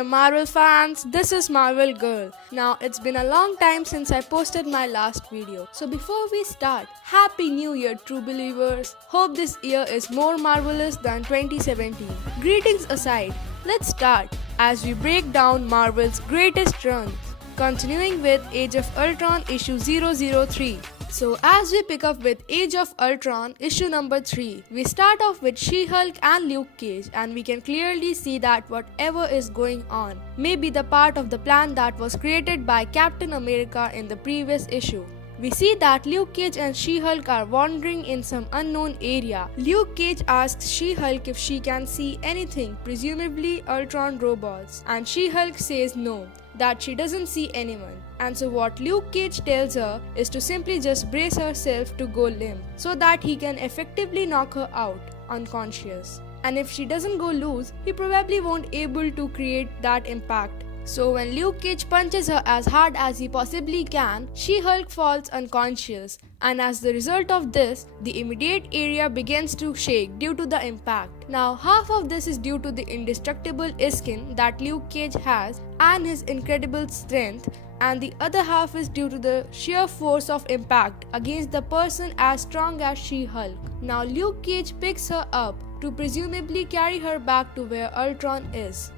there Marvel fans, this is Marvel Girl. Now it's been a long time since I posted my last video. So before we start, Happy New Year true believers. Hope this year is more marvelous than 2017. Greetings aside, let's start as we break down Marvel's greatest runs. Continuing with Age of Ultron issue 003. So as we pick up with Age of Ultron issue number 3, we start off with She-Hulk and Luke Cage, and we can clearly see that whatever is going on may be the part of the plan that was created by Captain America in the previous issue. We see that Luke Cage and She-Hulk are wandering in some unknown area. Luke Cage asks She-Hulk if she can see anything, presumably Ultron robots, and She-Hulk says no, that she doesn't see anyone. And so what Luke Cage tells her is to simply just brace herself to go limp so that he can effectively knock her out, unconscious. And if she doesn't go loose, he probably won't able to create that impact. So when Luke Cage punches her as hard as he possibly can, She-Hulk falls unconscious, and as the result of this, the immediate area begins to shake due to the impact. Now half of this is due to the indestructible skin that Luke Cage has and his incredible strength, and the other half is due to the sheer force of impact against the person as strong as She-Hulk. Now Luke Cage picks her up to presumably carry her back to where Ultron is.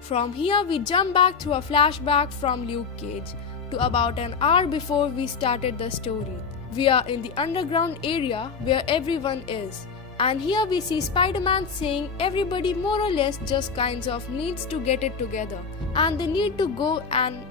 From here we jump back through a flashback from Luke Cage to about an hour before we started the story. We are in the underground area where everyone is, and here we see Spider-Man saying everybody more or less just kinds of needs to get it together and they need to go and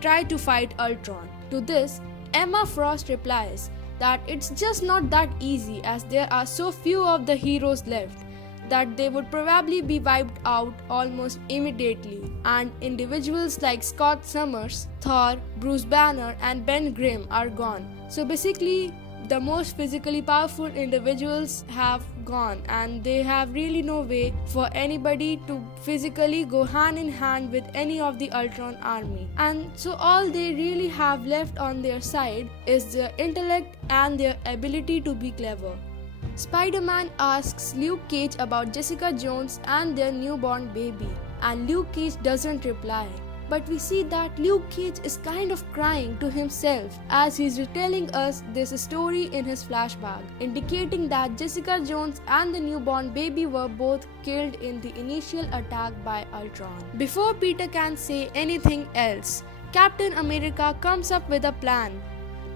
try to fight Ultron. To this, Emma Frost replies that it's just not that easy as there are so few of the heroes left that they would probably be wiped out almost immediately, and individuals like Scott Summers, Thor, Bruce Banner and Ben Grimm are gone. So basically the most physically powerful individuals have gone and they have really no way for anybody to physically go hand in hand with any of the Ultron army. And so all they really have left on their side is their intellect and their ability to be clever. Spider-Man asks Luke Cage about Jessica Jones and their newborn baby, and Luke Cage doesn't reply. But we see that Luke Cage is kind of crying to himself as he's retelling us this story in his flashback, indicating that Jessica Jones and the newborn baby were both killed in the initial attack by Ultron. Before Peter can say anything else, Captain America comes up with a plan.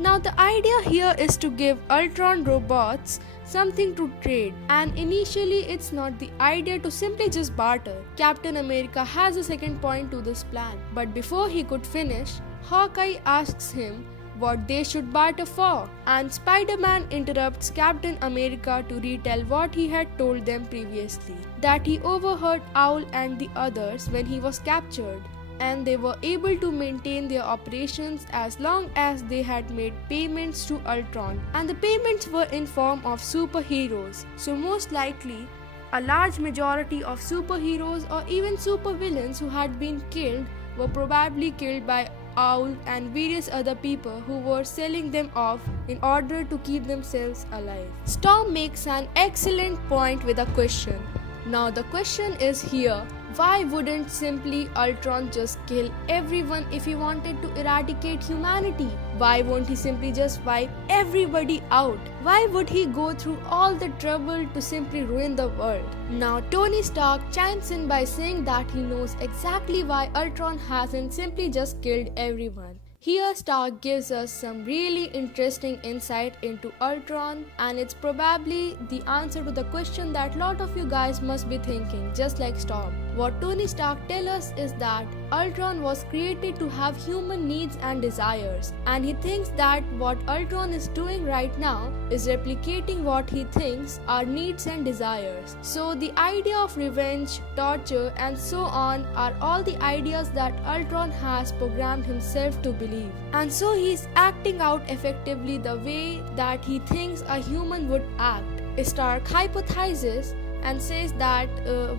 Now the idea here is to give Ultron robots something to trade, and initially it's not the idea to simply just barter. Captain America has a second point to this plan, but before he could finish, Hawkeye asks him what they should barter for, and Spider-Man interrupts Captain America to retell what he had told them previously, that he overheard Owl and the others when he was captured, and they were able to maintain their operations as long as they had made payments to Ultron, and the payments were in form of superheroes. So most likely a large majority of superheroes or even supervillains who had been killed were probably killed by Owl and various other people who were selling them off in order to keep themselves alive. Storm makes an excellent point with a question. Now the question is here, why wouldn't simply Ultron just kill everyone if he wanted to eradicate humanity? Why won't he simply just wipe everybody out? Why would he go through all the trouble to simply ruin the world? Now Tony Stark chimes in by saying that he knows exactly why Ultron hasn't simply just killed everyone. Here Stark gives us some really interesting insight into Ultron, and it's probably the answer to the question that lot of you guys must be thinking, just like Storm. What Tony Stark tells us is that Ultron was created to have human needs and desires, and he thinks that what Ultron is doing right now is replicating what he thinks are needs and desires. So the idea of revenge, torture and so on are all the ideas that Ultron has programmed himself to believe. And so he's acting out effectively the way that he thinks a human would act. Stark hypothesizes and says that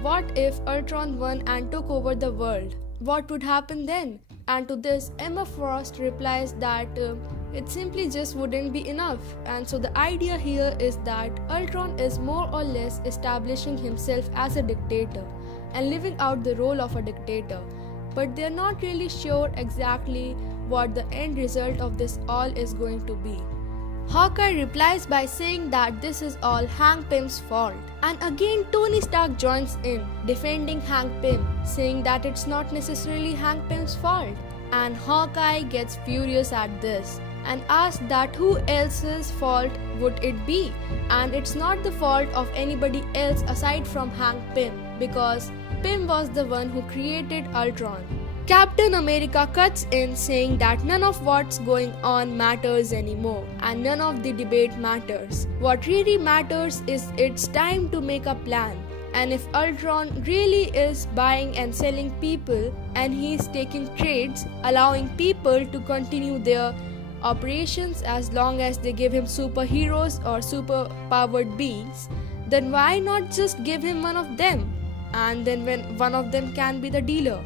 what if Ultron won and took over the world? What would happen then? And to this, Emma Frost replies that it simply just wouldn't be enough. And so the idea here is that Ultron is more or less establishing himself as a dictator and living out the role of a dictator. but they're not really sure exactly what the end result of this all is going to be. Hawkeye replies by saying that this is all Hank Pym's fault. And again Tony Stark joins in, defending Hank Pym, saying that it's not necessarily Hank Pym's fault. And Hawkeye gets furious at this and asks that who else's fault would it be? And it's not the fault of anybody else aside from Hank Pym, because Pym was the one who created Ultron. Captain America cuts in, saying that none of what's going on matters anymore and none of the debate matters. What really matters is it's time to make a plan. And if Ultron really is buying and selling people and he's taking trades, allowing people to continue their operations as long as they give him superheroes or super powered beings, then why not just give him one of them? And then when one of them can be the dealer.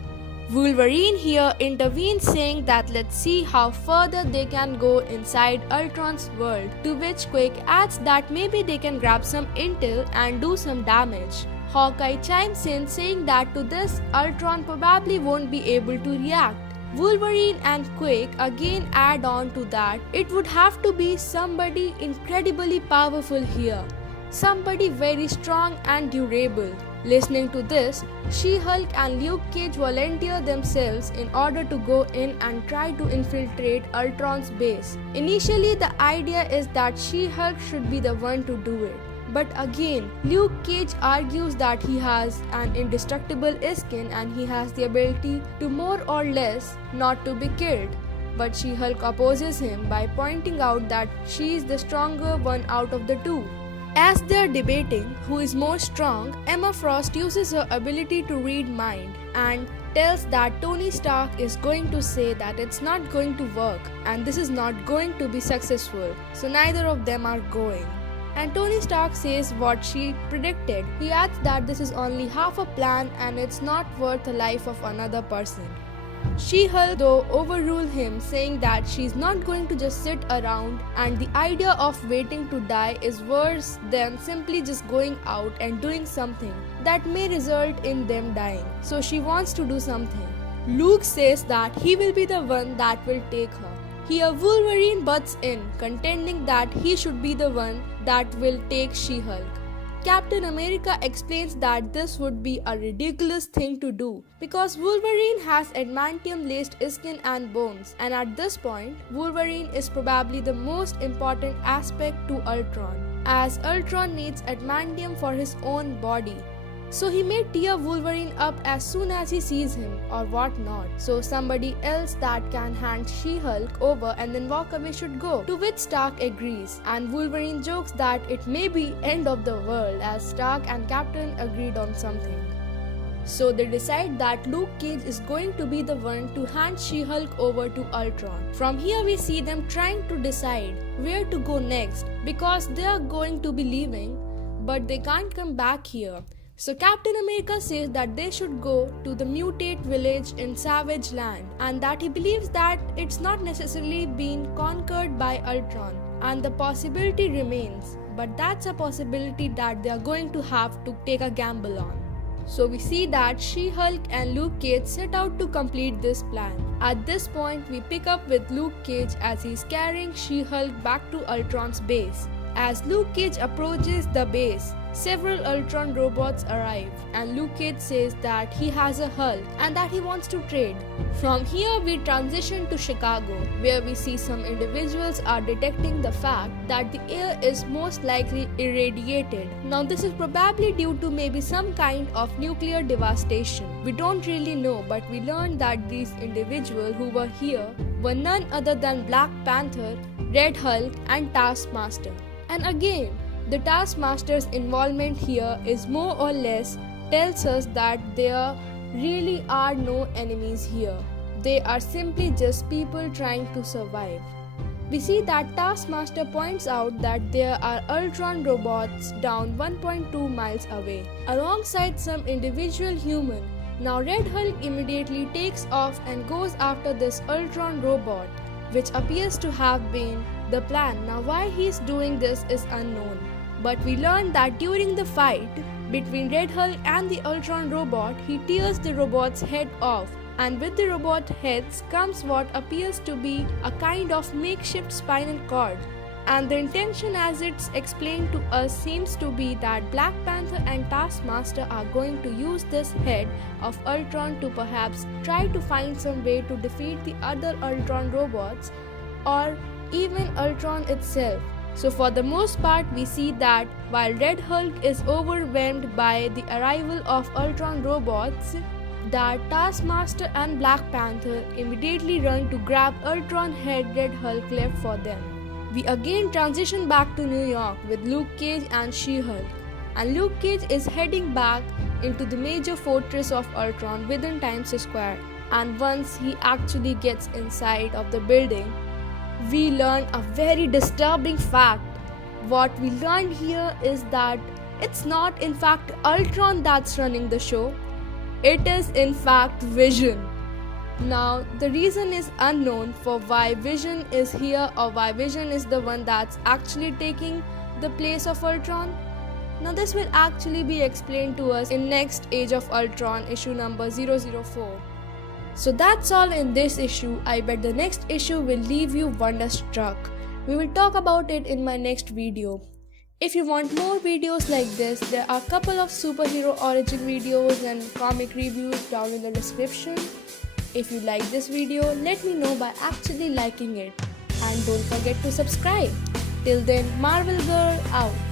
Wolverine here intervenes, saying that let's see how further they can go inside Ultron's world, to which Quick adds that maybe they can grab some intel and do some damage. Hawkeye chimes in, saying that to this Ultron probably won't be able to react. Wolverine and Quick again add on to that it would have to be somebody incredibly powerful here, somebody very strong and durable. Listening to this, She-Hulk and Luke Cage volunteer themselves in order to go in and try to infiltrate Ultron's base. Initially, the idea is that She-Hulk should be the one to do it. But again, Luke Cage argues that he has an indestructible skin and he has the ability to more or less not to be killed. But She-Hulk opposes him by pointing out that she is the stronger one out of the two. As they are debating who is more strong, Emma Frost uses her ability to read mind and tells that Tony Stark is going to say that it's not going to work and this is not going to be successful, so neither of them are going. And Tony Stark says what she predicted. He adds that this is only half a plan and it's not worth the life of another person. She-Hulk though overruled him, saying that she's not going to just sit around and the idea of waiting to die is worse than simply just going out and doing something that may result in them dying. So she wants to do something. Luke says that he will be the one that will take her. Here Wolverine butts in, contending that he should be the one that will take She-Hulk. Captain America explains that this would be a ridiculous thing to do because Wolverine has adamantium-laced skin and bones, and at this point, Wolverine is probably the most important aspect to Ultron, as Ultron needs adamantium for his own body. So he may tear Wolverine up as soon as he sees him or whatnot. So somebody else that can hand She-Hulk over and then walk away should go, to which Stark agrees, and Wolverine jokes that it may be end of the world as Stark and Captain agreed on something. So they decide that Luke Cage is going to be the one to hand She-Hulk over to Ultron. From here we see them trying to decide where to go next because they are going to be leaving but they can't come back here. So Captain America says that they should go to the mutate village in Savage Land and that he believes that it's not necessarily been conquered by Ultron and the possibility remains, but that's a possibility that they are going to have to take a gamble on. So we see that She-Hulk and Luke Cage set out to complete this plan. At this point we pick up with Luke Cage as he's carrying She-Hulk back to Ultron's base. As Luke Cage approaches the base, several Ultron robots arrive and Luke Cage says that he has a Hulk and that he wants to trade. From here we transition to Chicago, where we see some individuals are detecting the fact that the air is most likely irradiated. Now this is probably due to maybe some kind of nuclear devastation. We don't really know, but we learned that these individuals who were here were none other than Black Panther, Red Hulk and Taskmaster. And again, the Taskmaster's involvement here is more or less tells us that there really are no enemies here. They are simply just people trying to survive. We see that Taskmaster points out that there are Ultron robots down 1.2 miles away, alongside some individual human. Now Red Hulk immediately takes off and goes after this Ultron robot, which appears to have been the plan. Now why he's doing this is unknown. But we learned that during the fight between Red Hulk and the Ultron robot, he tears the robot's head off and with the robot heads comes what appears to be a kind of makeshift spinal cord. And the intention, as it's explained to us, seems to be that Black Panther and Taskmaster are going to use this head of Ultron to perhaps try to find some way to defeat the other Ultron robots or even Ultron itself. So for the most part, we see that while Red Hulk is overwhelmed by the arrival of Ultron robots, that Taskmaster and Black Panther immediately run to grab Ultron head Red Hulk left for them. We again transition back to New York with Luke Cage and She-Hulk, and Luke Cage is heading back into the major fortress of Ultron within Times Square. And once he actually gets inside of the building, we learn a very disturbing fact. What we learned here is that it's not in fact Ultron that's running the show, it is in fact Vision. Now, the reason is unknown for why Vision is here or why Vision is the one that's actually taking the place of Ultron. Now, this will actually be explained to us in next Age of Ultron issue number 004. So that's all in this issue. I bet the next issue will leave you wonderstruck. We will talk about it in my next video. If you want more videos like this, there are a couple of superhero origin videos and comic reviews down in the description. If you like this video, let me know by actually liking it. And don't forget to subscribe. Till then, Marvel Girl out.